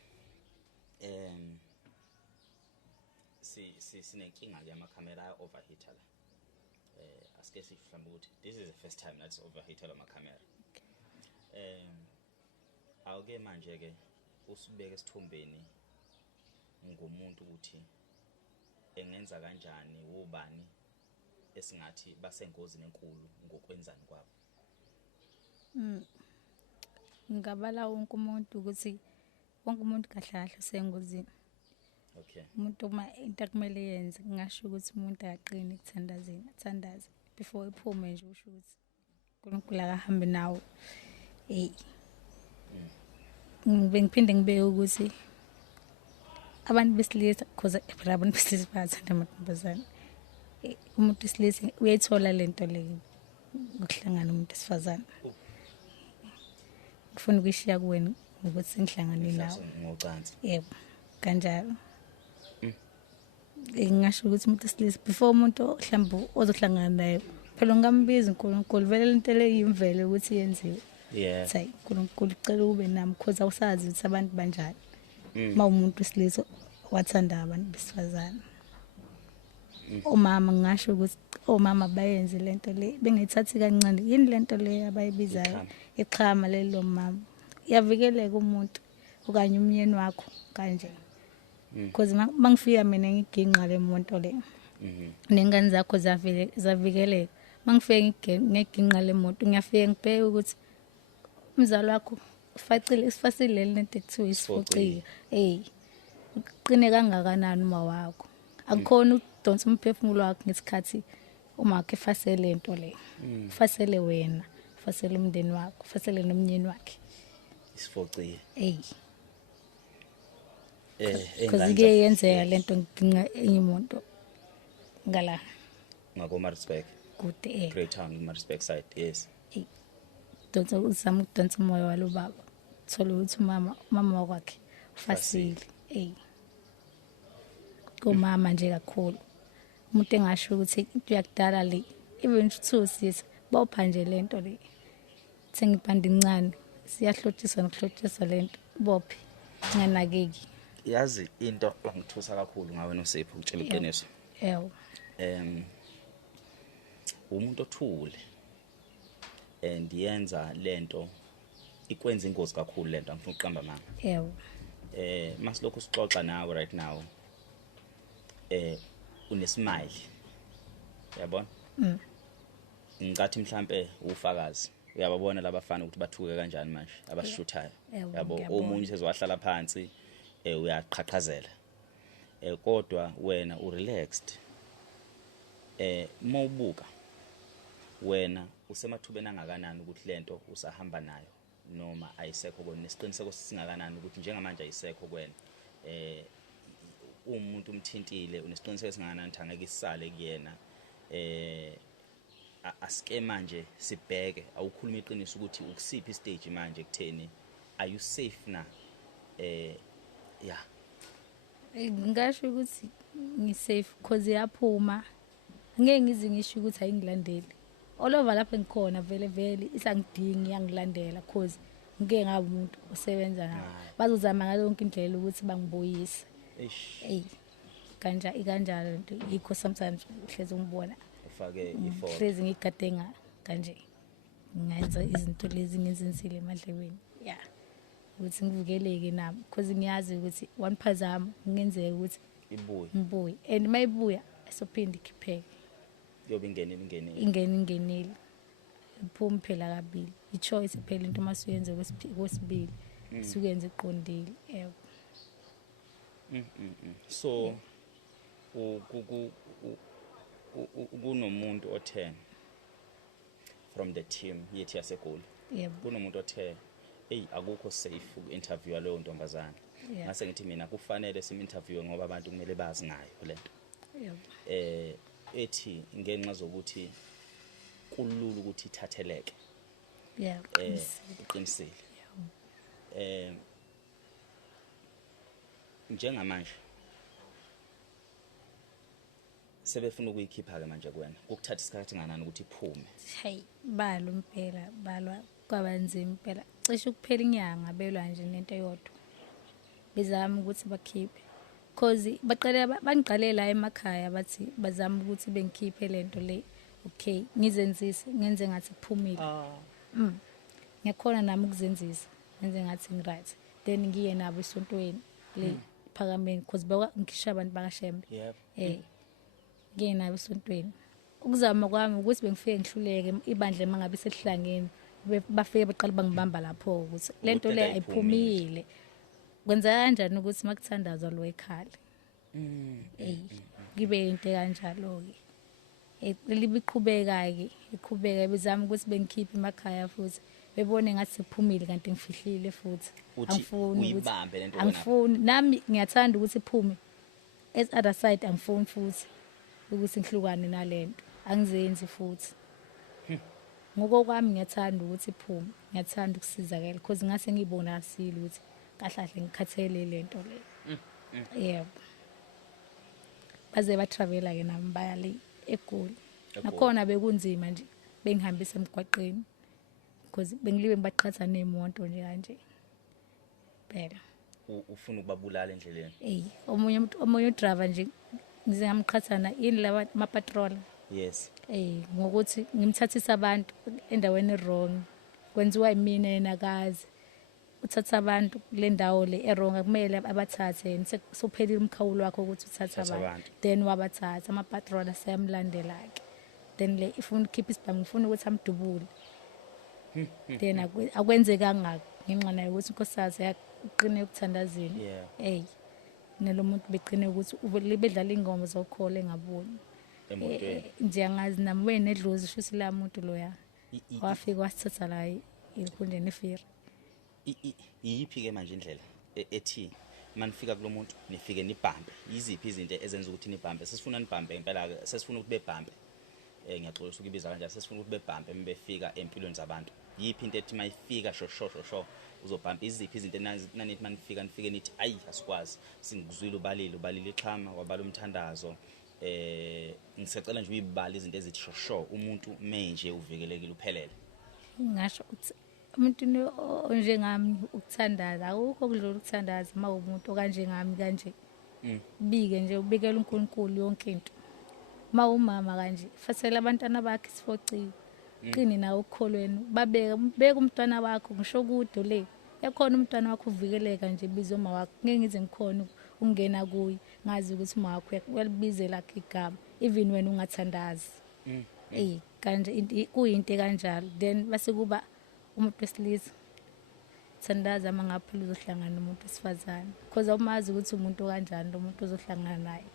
Sinenkinga ke amakhamera aya overheater la. Asike sifhlamba ukuthi this is the first time that's overheater la makhamera. Awuke manje ke usibeke esithombeni ngomuntu ukuthi engenza kanjani ubani esingathi basengozini enkulu ngokwenzani kwabo. Ngabala wonke umuntu ukuthi wonke umuntu kahlahle sengozini. Okay. Umuntu uma into akumele yenze ngasho ukuthi umuntu aqine ekuthandazeni athandaze before iphume nje usho ukuthi uNkulunkulu akahambe nawo. Bengiphinde ngibeke ukuthi abantu besilisa because abantu besilisa bayathanda amantombazane. Umuntu wesilisa uyayithola lento leyo ukuhlangana umuntu esifazane. Ngifuna ukuyishiya kuwena ukuthi sengihlangane nawe. Ngocansi. Yebo kanjalo. Ngingasho ukuthi umuntu wesilisa before umuntu mhlawumbe ozohlangana naye phela ngambiza uNkulunkulu vele lento le yimvelo ukuthi yenziwe. Yeah. Say uNkulunkulu ucela ube nami because awusazi ukuthi abantu banjani. Umuntu wesilisa wathanda abantu besifazane. Omama ngasho ukuthi omama bayenze lento le bengayithathi kancane yini lento le abayibizayo iqhama lelo mama iyavikeleka umuntu okanye umyeni wakho kanje because mangifika mina ngiginqa le monto le nengane zakho zavikeleka mangifika ngiginqa le monto ngiyafika ngibheke ukuthi umzali wakho sifasile lento ekuthiwa isifoqiwe uqine kangakanani uma wakho akukhona udonsa umphefumulo wakho ngesikhathi uma wakhe fasele lento le fasele wena fasele umndeni wakho fasele nomnyeni wakhe isifoqiwe because ke yenzeka lento nginga enyimuntu ngala ngako Maritzburg kude Great Town Maritzburg side. Yes. Donsa uzama ukudonsa umoya walo baba thola ukuthi mama wakhe fasile komama nje kakhulu umuntu engasho ukuthi into yakudala le even uthusi bawupha nje lento le sengibhanda incane siyahlotshiswa nokuhlotshiswa lento bophi nganakeki. Yazi into angithusa kakhulu ngawe noSipho ukutshela iqiniso. Yebo. Umuntu othule and yenza lento ikwenza ingozi kakhulu lento angifuna uqamba amanga. Yebo. Masilokhu sixoxa nawe right now unesmile yabona ngathi mhlambe ufakazi uyababona labafana ukuthi bathuke kanjani manje abashuthayo yabo omunye sezowahlala phansi uyaqhaqhazela kodwa wena urelaxed mawubuka wena usemathubeni angakanani ukuthi lento usahamba nayo noma ayisekho kona nesiqiniseko singakanani ukuthi njengamanje ayisekho kwena umuntu umthintile unesiqiniseko singakanani ukuthi angeke isale kuyena asike manje sibheke awukhuluma iqiniso ukuthi ukusiphi stage manje kutheni are you safe na yeah ngisho ukuthi ngisafe because yaphuma ngeke ngize ngisho ukuthi ayingilandeli olova lapha ngikhona vele isangidingi yangilandela because ngeke ngabe umuntu osebenza nawo bazozama ngayo yonke indlela ukuthi bangibuyise kanjalo into yikho sometimes uhlezi ngibona ufake ifort hlezi ngigade ngayo kanje ngenza izinto lezi ngizenzile emadlebeni ukuthi ngivikeleke nami because ngiyazi ukuthi one phazama kungenzeka ukuthi ngibuye and mayibuya sophinde ikhipheke yobe ingenile ingenile iphuma phela kabili i-choice phela into masuyenze kwesibili sukuyenza iqondile yebo. So kunomuntu othe from the team yethu yaseGoli kunomuntu othe akukho safe uku-interviewa leyo ntombazana ngase ngithi mina kufanele sim-interviewe ngoba abantu kumele bazi ngayo lento ethi ngenxa zokuthi kulula ukuthi ithatheleke uqinisile njengamanje sebefuna ukuyikhipha ke manje kuwena ukuthatha isikhathi nganani ukuthi iphume balwa kwabanzima impela cishe ukuphela inyanga belwa nje nento eyodwa bezama ukuthi bakhiphe cause bangiqale la emakhaya bathi bazama ukuthi bengikhiphe lento le okay ngizenzise ngenze ngathi kuphumile ngiyakhona nami ukuzenzisa ngenze ngathi ngiright then ngiye nabo esontweni le phakameni cause ngisho abantu bakashembe ngiye nabo esontweni ukuzama kwami ukuthi bengifike ngihluleke ibandla mangabe selihlangene bafike beqala bangibamba lapho ukuthi lento le ayiphumile kwenza kanjani ukuthi makuthandazwa lo ekhali ngibe into kanjalo ke libiqhubeka bezama ukuthi bengikhiphe emakhaya futhi bebone ngathi sekuphumile kanti ngifihlile futhi angifuni nami ngiyathanda ukuthi iphume as other side angifuni futhi ukuthi ngihlukane nalento angizenzi futhi ngokwami ngiyathanda ukuthi iphume ngiyathanda ukusizakela because ngase ngibona asile ukuthi kahlahle ngikhathele lento le yebo baze batravela ke nami baya le eGoli nakhona bekunzima nje bengihambisa emgwaqeni because bengiliwe ngibaqhatha nemoto nje kanje phela ufuna ukubabulala endleleni omunye driver nje ngizengamqhathana yini laba ma patrol ngokuthi ngimthathisa abantu endaweni wrong kwenziwa yimina yenakazi uthatha abantu kule ndawo le errong kumele abathathe sophelile umkhawulo wakho ukuthi uthatha abantu then wabathatha ama patrol asayamlandela ke then le ifuna ukukhipha isibhamu ngifuna ukuthi amdubule then akwenze kangaka ngenxa nayo ukuthi inkosazi yaqine ukuthandazini nalomuntu beqine ukuthi ubedlala ingoma zokhole engaboni njengazi nami wena edlozi shuthi la muntu loya wafika wasithatha la ikhundeni efiri yiphi ke manje indlela ethi manifika kulomuntu nifike nibhambe yiziphi izinto ezenza ukuthi nibhambe sesifuna nibhambe impela ke sesifuna ukuthi bebhambe ngiyaxolisa ukubiza kanjalo sesifuna ukuthi bebhambe mbefika empilweni zabantu yiphi into ethi mayifika sho uzobhambe iziphi izinto nanithi manifika nifike nithi ayi asikwazi singizwile ubalile ixhama wabala umthandazo ngisacela nje uyibala izinto ezithi sho umuntu menje uvikelekile uphelele ngisho ukuthi umuntu njengami ukuthandaza akukho kudlula ukuthandaza umuntu kanje ngami kanje bike nje ubikela uNkulunkulu yonke into umama kanje fasela abantwana bakhe sifociwe qini nawe ukholweni babeka umntwana wakho ngisho kude le yakhona umntwana wakho uvikeleka nje bizo uma wakho ngeke ngize ngikhona ungena kuyi ngazi ukuthi uma wakho uyalibizela igama even wena ungathandazi kanje kuyinto kanjalo then base kuba umuntu wesilisa thandaza mangaphula uzohlangana nomuntu wesifazane because awumazi ukuthi umuntu kanjani lo muntu ozohlangana naye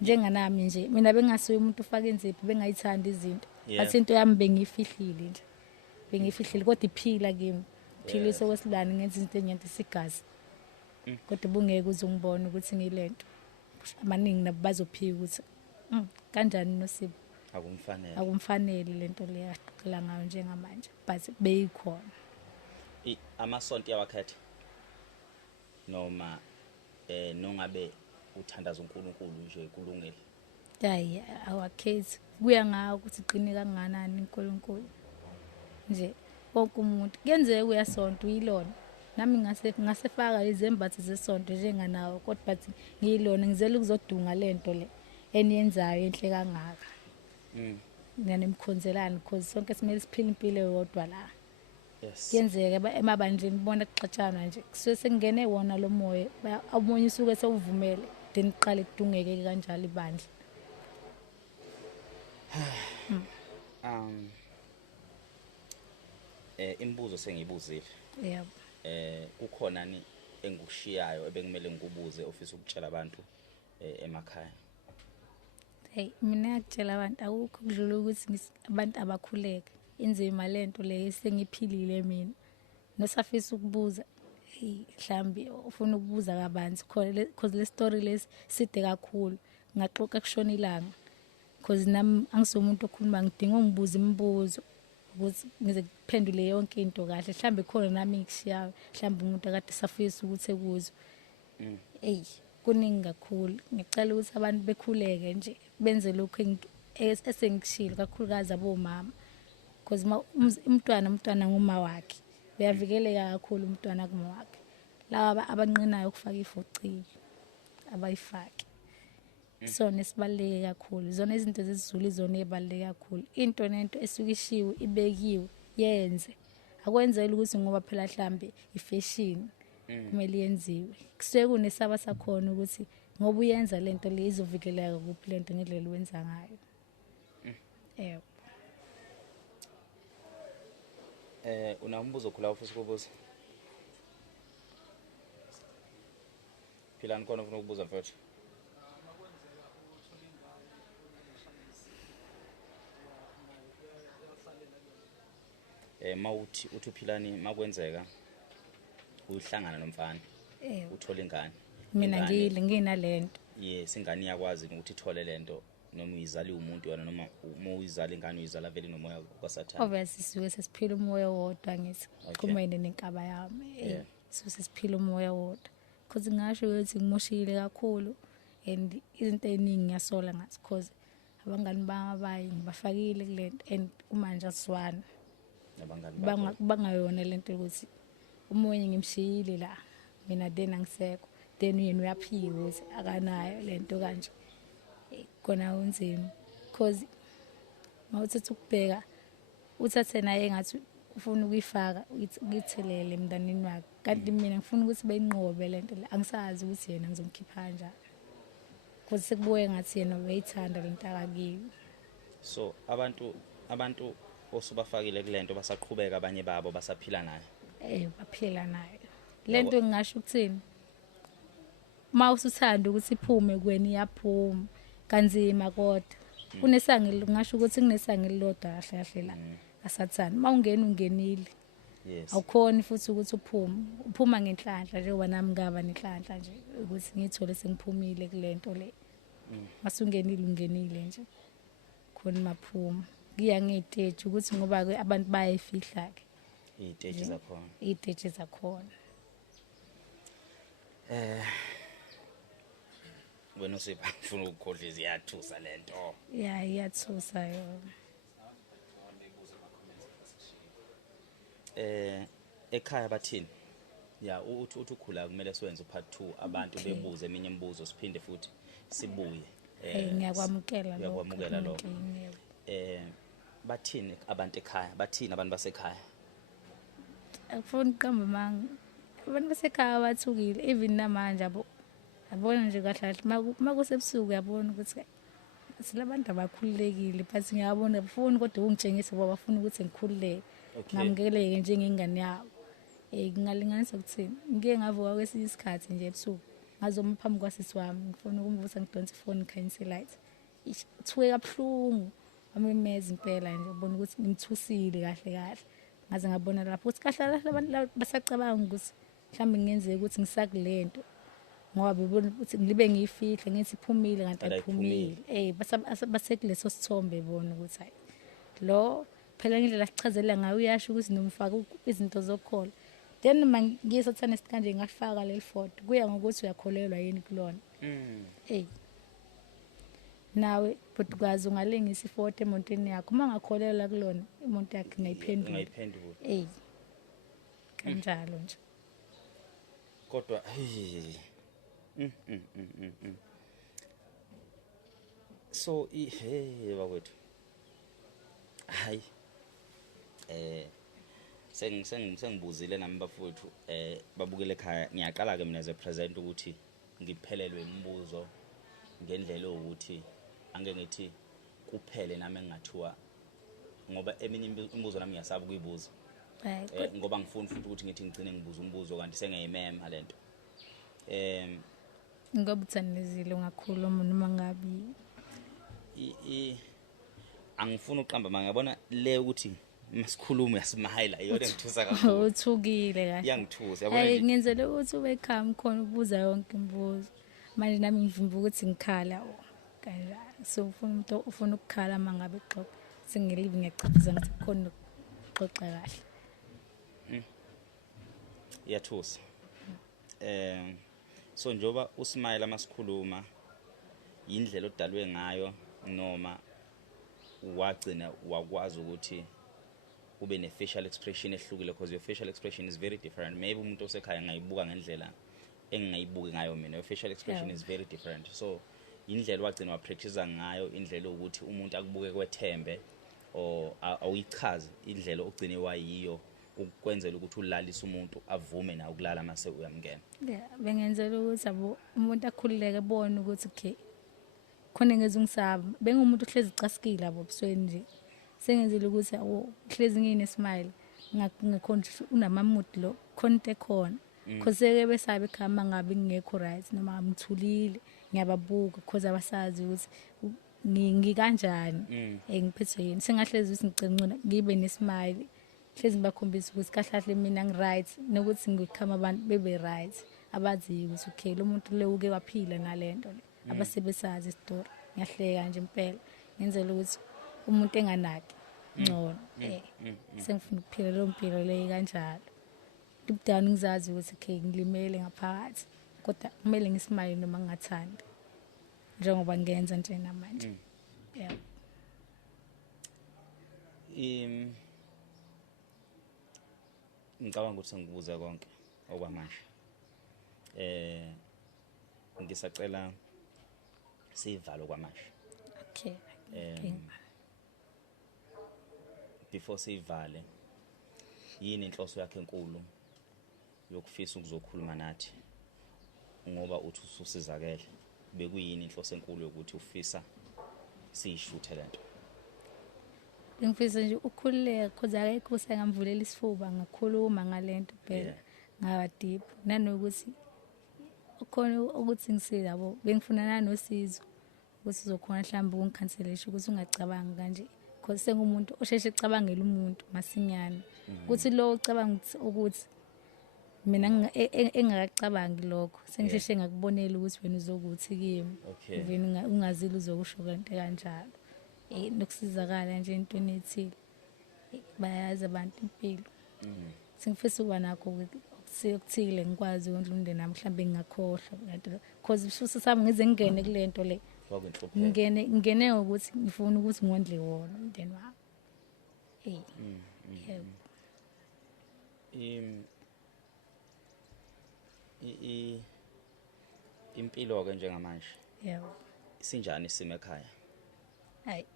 njenganami nje mina bengasuye umuntu ufaka inzipho bengayithanda izinto athi into yami bengifihlile nje bengifihlile kodwa iphila kimi philiso kwesilwane ngenza izinto enyanta isigazi kodwa bungeke uzungibona ukuthi ngilento amaningi nabo bazophika ukuthi kanjani noSipho akumfanele lento le yaqala ngayo njengamanje but beyikhona amasonto yawakhetha noma nongabe uthandaza uNkulunkulu nje kulungile hayi awakhethi kuya ngawo ukuthi iqine kanganani uNkulunkulu nje wonke umuntu kuyenzeka uyasonto uyilona nami ngasefaka izembatho zesonto njenganawo kodwa but ngiyilona ngizela ukuzodunga lento le eniyenzayo enhle kangaka nemkhonzelani because sonke simele siphile impilo eyodwa la. Yes. Kuyenzeka emabandleni bona kuxatshana nje kusuke sekungene wona lo moya awumonye usuke sewuvumele then iqale kudungeke kanjalo ibandla. Imibuzo sengiyibuzile. Yebo. Kukhona ni engikushiyayo ebekumele ngikubuze ofisa ukutshela abantu emakhaya. Hey, mina ngiyakutshela abantu akukho kudlula ukuthi abantu abakhuleke. Inzima lento le sengiphilile mina. Nosafisa ukubuza mhlambi ufuna ukubuza kabanzi because le story lesi side kakhulu. Ngaxoxa kushona ilanga. Because nami angisumuntu okhuluma ngidinga ungibuza imibuzo ukuthi ngize kuphendule yonke into kahle. Mhlambe khona nami ngikushiyayo. Mhlambe umuntu akade safisa ukuthi ekuzwe. Kuningi kakhulu. Ngicela ukuthi abantu bekhuleke nje benze lokho esengikushilo kakhulukazi abomama. Because umntwana nguma wakhe. Uyavikeleka kakhulu umntwana kuma wakhe. Laba abanqinayo ukufaka ifoci abayifaki. So nesibaleke kakhulu. Zona izinto zesizulu izona ezibaleke kakhulu. Into nento esukishiwe ibekiwe yenze. Akwenzela ukuthi ngoba phela mhlambe ifashion kumele yenziwe. Kusuke kunesaba sakhona ukuthi ngoba uyenza lento le izovikeleka kuphi lento ngendlela wenza ngayo. Yebo. Unambuzo okhula ufisa ukubuza? Philani khona ufuna ukubuza mfowethu? Mawuthi uPhilani makwenzeka uhlangana nomfana uthola ingane. Mina nginalento. Yes, ingane iyakwazi ukuthi ithole lento noma uyizali umuntu yona noma uma uyizala ingane uyizala vele nomoya kaSathane. Obviously sisuke sesiphila umoya wodwa ngithi kumene nenkaba yami. Sisuke sesiphila umoya wodwa. Because ngisho ukuthi ngimoshile kakhulu and izinto eziningi ngiyasola ngathi because abangani babayi ngibafakile kulento and kumanje asizwana. Nabangani Bangayona lento ukuthi umoya ngimshiyile la mina then angisekho then yena uyaphika ukuthi akanayo lento kanje. Kona unzima because mawuthatha ukubheka uthathe naye engathi ufuna ukuyifaka ukithelele emndanini wakhe kanti mina ngifuna ukuthi beyinqobe lento le angisazi ukuthi yena ngizomkhipha kanjani because sekubuye ngathi yena uyayithanda lento akakiyo. So abantu osubafakile kulento basaqhubeka abanye babo basaphila naye. Baphila naye. Lento ngingasho ukuthini? Mawusuthanda ukuthi iphume kuwena iyaphuma kanzima kodwa. Kunesangelo ngisho ukuthi kunesangelo lodwa kahle kahle la kaSathane. Mawungena ungenile. Yes. Awukhona futhi ukuthi uphuma ngenhlanhla njengoba nami ngaba nenhlanhla nje ukuthi ngithole sengiphumile kulento le. Masungenile ungenile nje. Khona maphuma. Ngiya ngeziteji ukuthi ngoba abantu bayayifihla ke. Iziteji zakhona. Iziteji zakhona. Wena usipha ufuna ukukhohlisa iyathusa lento. Yeah, iyathusa yona. Ekhaya bathini? Ya uthi ukhula kumele siwenze part 2 abantu bebuze eminye imibuzo siphinde futhi sibuye. Ngiyakwamukela lokho. Uyakwamukela lokho. Bathini abantu ekhaya? Bathini abantu basekhaya? Akufuni uqamba manga. Abantu basekhaya bathukile even namanje abona nje kahle makusebusuku uyabona ukuthi silabantu abakhululekile but ngiyabona bafuna kodwa ungitshengise ngoba bafuna ukuthi ngikhululeke. Ngamukeleke njengengane yabo. Ngingalinganisa ukuthini? Ngike ngavuka kwesinye isikhathi nje ebusuku. Ngazoma phambi kwasisi wami ngifuna ukumvusa ngidonsa ifoni cancel light. Ithuke kabuhlungu. Amemeza impela nje ubona ukuthi ngimthusile kahle kahle. Ngaze ngabona lapho ukuthi kahle abantu basacabanga ukuthi mhlambe ngenzeke ukuthi ngisakulento. Ngoba bebona ukuthi ngibe ngiyifihla ngithi iphumile kanti ayiphumile. Basekuleso sithombe bona ukuthi hayi. Lo phela indlela sichazela ngayo uyasho ukuthi nomfaka izinto zokukhola. Then mangiyesathana isikanje ngafaka leli photo kuya ngokuthi uyakholelwa yini kulona. Nawe Portugazi ungalengisa ifoto emontweni yakho uma ngakholelwa kulona imonto yakhe ngayiphendula. Kanjalo nje. Kodwa so bawethu hayi sengibuzile nami bafowethu babukele ekhaya ngiyaqala ke mina as a present ukuthi ngiphelelwe imibuzo ngendlela ukuthi angeke ngithi kuphele nami engathiwa ngoba eminye imibuzo nami ngiyasaba ukuyibuza ngoba ngifuna futhi ukuthi ngithi ngigcine ngibuza umbuzo kanti sengiyimema lento ngoba utsanezile ungakhuluma noma ngabi angifuni uqamba manje ngiyabona le ukuthi masikhuluma yasimahayila iyona ngithusa kakhulu uthukile kahle iyangithusa yabona nje ngenzele ukuthi ube calm khona ukubuza yonke imibuzo manje nami ngivimba ukuthi ngikhala kanjalo so ufuna umuntu ufuna ukukhala mangabe xoxa sengilive ngiyachaphaza ngithi khona ukuxoxa kahle iyathusa so njoba uSmile masikhuluma indlela odalwe ngayo noma wagcina wakwazi ukuthi ube ne facial expression ehlukile because your facial expression is very different maybe umuntu osekhaya ngayibuka ngendlela engayibuki ngayo mina your facial expression is very different so indlela wagcina wapractice ngayo indlela ukuthi umuntu akubuke kwethembe or awuyichazi indlela ogcine wayiyo ukwenzela ukuthi ulalise umuntu avume na ukulala mase uyamngena bengenzela ukuthi abo umuntu akhululeke ebone ukuthi okay khona ngeze ungisaba bengumuntu ohlezi casikile abo busweni nje sengenzile ukuthi hlezi ngine smile ngakhona unamamudi lo konke khona cause ke besabe ekhama ngabe ngekho right noma ngimthulile ngiyababuka cause abasazi ukuthi ngikanjani ngiphethwe yini sengahlezi ukuthi ngicengcuna ngibe nesmile hlezi ngibakhombisa ukuthi kahlahle mina ngi right nokuthi ngikhama abantu bebe right abazi ukuthi okay lo muntu le uke waphila nalento le abasebesazi istory ngiyahleka nje impela ngenzela ukuthi umuntu enganaki ngcono sengifuna ukuphila lo mpilo le kanjalo deep down ngizazi ukuthi okay ngilimele ngaphakathi kodwa kumele ngismile noma ngingathandi njengoba ngenza nje namanje ngicabanga ukuthi ngibuza konke okwamanje ngisacela sivalo kwamanje okay before sivale yini inhloso yakhe enkulu yokufisa ukuzokhuluma nathi ngoba uthi ususizakele bekuyini inhloso enkulu yokuthi ufisa siyishuthe lento ngifisa nje ukukhululeka cause akekho sengamvulela isifuba ngakhuluma ngalento phela ngaba deep nanokuthi ukhona ukuthi ngisiza yabo bengifuna nanosizo ukuthi uzokhona mhlawumbe ungikhanselisha ukuthi ungacabangi kanje cause sengumuntu osheshe ecabangela umuntu masinyane ukuthi lo ucabanga ukuthi mina engakacabangi lokho sengisheshe ngakubonela ukuthi wena uzokuthi kimi even ungazili uzokusho kanti kanjalo nokusizakala nje intweni ethile bayazi abantu impilo sengifisa ukuba nakho ukuthile ngikwazi ukondla umndeni nami mhlawumbe ngingakhohlwa kanti because ishuso sami ngize ngene kulento le ngene ukuthi ngifuna ukuthi ngondle wona umndeni wami impilo ke njengamanje yebo sinjani isimo ekhaya hayi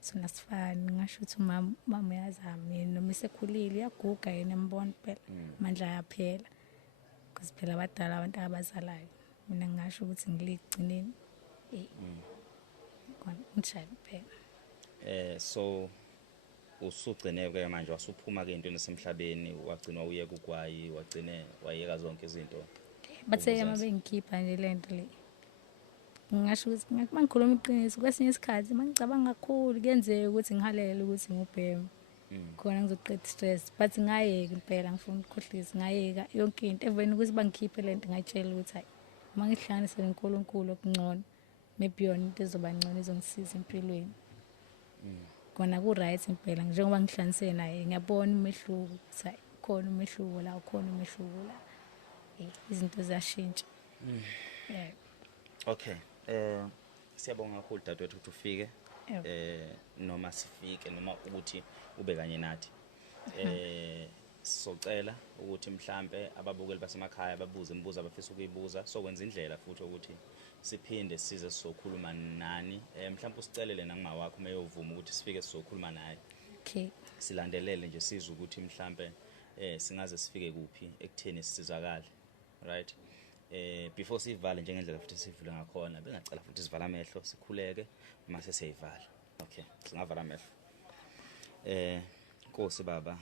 sona sifani ngasho ukuthi mama yazami noma sekhulile yaguga yena mbona phela manje ayaphela because phela abadala abantu abazalayo mina ngasho ukuthi ngiligcineni konjani phela so usugcineke manje wasuphuma ke into nesemhlabeni wagcinwa uyeka ugwayi wagcine wayeka zonke izinto bathe mabengikhipha nje lento le ngisho ukuthi mangikhuluma iqiniso kwesinye isikhathi mangicabanga kakhulu kuyenzeka ukuthi ngihalele ukuthi ngubhema khona ngizoqeda stress but ngayeka impela ngifuna ukukhohlisa ngayeka yonke into even ukuthi bangikhiphe lento ngayitshela ukuthi hayi mangihlanganise nenkulunkulu okungcono maybe yona into ezoba ngcono izongisiza empilweni kona ku right impela njengoba ngihlanganise naye ngiyabona umehluko ukuthi hayi khona umehluko la khona umehluko la izinto ziyashintsha okay siyabonga kakhulu dadewethu ukuthi ufike noma sifike noma ukuthi ube kanye nathi socela ukuthi mhlambe ababukeli basemakhaya babuze imibuzo abafisa ukuyibuza sokwenza indlela futhi ukuthi siphinde size sizokhuluma nani mhlambe usicelele nangima wakho mayovuma ukuthi sifike sizokhuluma naye okay. Silandelele nje sizwe ukuthi mhlambe singaze sifike kuphi ekutheni sisizakale, right? Before sivale njengendlela futhi sivule ngakhona bengacela futhi sivala amehlo sikhuleke mase siyivala. Okay, singavala amehlo. Nkosi Baba,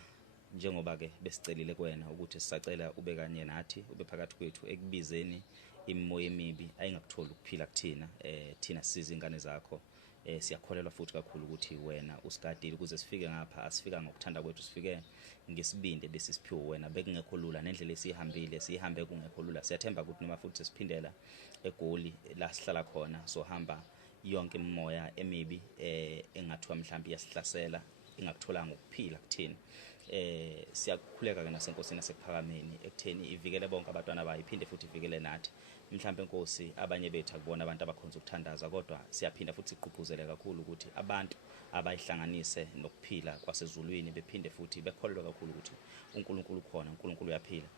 njengoba ke besicelile kuwena ukuthi sisacela ube kanye nathi, ube phakathi kwethu ekubizeni imimoya emibi ayingakutholi ukuphila kuthina, thina siza ingane zakho. Siyakholelwa futhi kakhulu ukuthi wena usigadile ukuze sifike ngapha, asifika ngokuthanda kwethu, sifike ngesibindi bese siphiwe wena, bekungekho lula nendlela esihambile sihambe kungekho lula. Siyathemba ukuthi noma futhi siphindela eGoli la sihlala khona sohamba yonke imimoya emibi engathiwa mhlawumbe iyasihlasela ingakutholanga ukuphila kuthina. Siyakhuleka ke nasenkosini nasekuphakameni ekutheni ivikele bonke abantwana bayo, iphinde futhi ivikele nathi. Mhlawumbe Nkosi abanye bethu akubona abantu abakhonza ukuthandaza, kodwa siyaphinda futhi siqhubuzele kakhulu ukuthi abantu abayihlanganise nokuphila kwasezulwini bephinde futhi bekholelwa kakhulu ukuthi uNkulunkulu ukhona, uNkulunkulu uyaphila.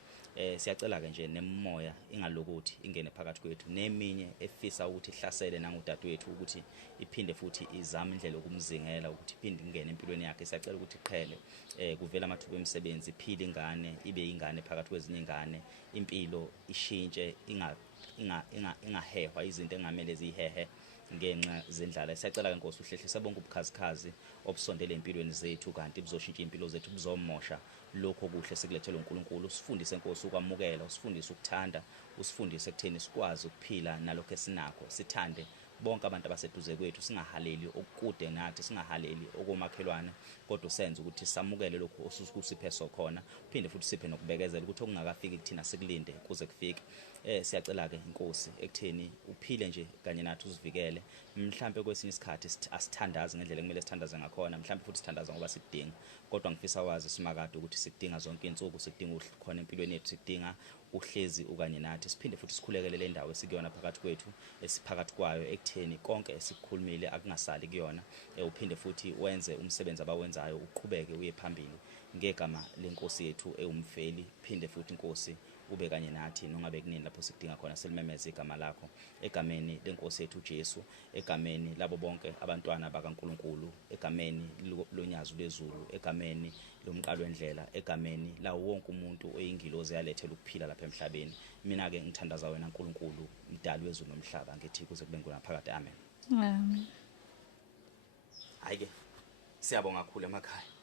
Siyacela ke nje nemimoya ingalokuthi ingene phakathi kwethu, neminye efisa ukuthi ihlasele nangudadewethu ukuthi iphinde futhi izame indlela okumzingela ukuthi iphinde ingene empilweni yakhe. Siyacela ukuthi iqhele kuvela amathuba emisebenzi, iphile ingane, ibe ingane phakathi kwezinye ingane, impilo ishintshe, ingahehwa izinto engamele zihehe ngenxa zendlala. Siyacela ke Nkosi uhlehlisa bonke ubukhazikhazi obusondele empilweni zethu, kanti bizoshintsha impilo zethu, bizomosha lokho kuhle sikulethelwe uNkulunkulu. Usifundise Nkosi ukwamukela, usifundise ukuthanda, usifundise ekutheni sikwazi ukuphila nalokho esinakho, sithande bonke abantu abaseduze kwethu, singahaleli okude nathi, singahaleli okomakhelwane, kodwa senze ukuthi samukele lokho osusiphe sokhona, phinde futhi siphe nokubekezela ukuthi okungakafiki kuthina sikulinde kuze kufike. Siyacela ke Nkosi ekutheni uphile nje kanye nathi usivikele. Mhlambe kwesinye isikhathi asithandazi ngendlela ekumele sithandaze ngakhona, mhlambe futhi sithandaza ngoba sikudinga, kodwa ngifisa wazi simakade ukuthi sikudinga zonke insuku, sikudinga khona empilweni yethu, sikudinga uhlezi ukanye nathi. Siphinde futhi sikhulekele le ndawo esikuyona phakathi kwethu, esiphakathi kwayo ekutheni konke esikukhulumile akungasali kuyona. Uphinde futhi wenze umsebenzi abawenzayo uqhubeke uye phambili ngegama lenkosi yethu ewumfeli. Phinde futhi Nkosi ube kanye nathi nongabe kunini lapho sikudinga khona, selimemeza igama lakho, egameni lenkosi yethu uJesu, egameni labo bonke abantwana bakaNkulunkulu, egameni lonyazo lwezulu, egameni lomqalo wendlela, egameni lawo wonke umuntu oyingilozi yalethela ukuphila lapha emhlabeni. Mina ke ngithandaza wena Nkulunkulu, mdali wezulu nomhlaba, ngithi kuze kube ngunaphakade, amen. Amen. Hayi ke siyabonga kakhulu emakhaya.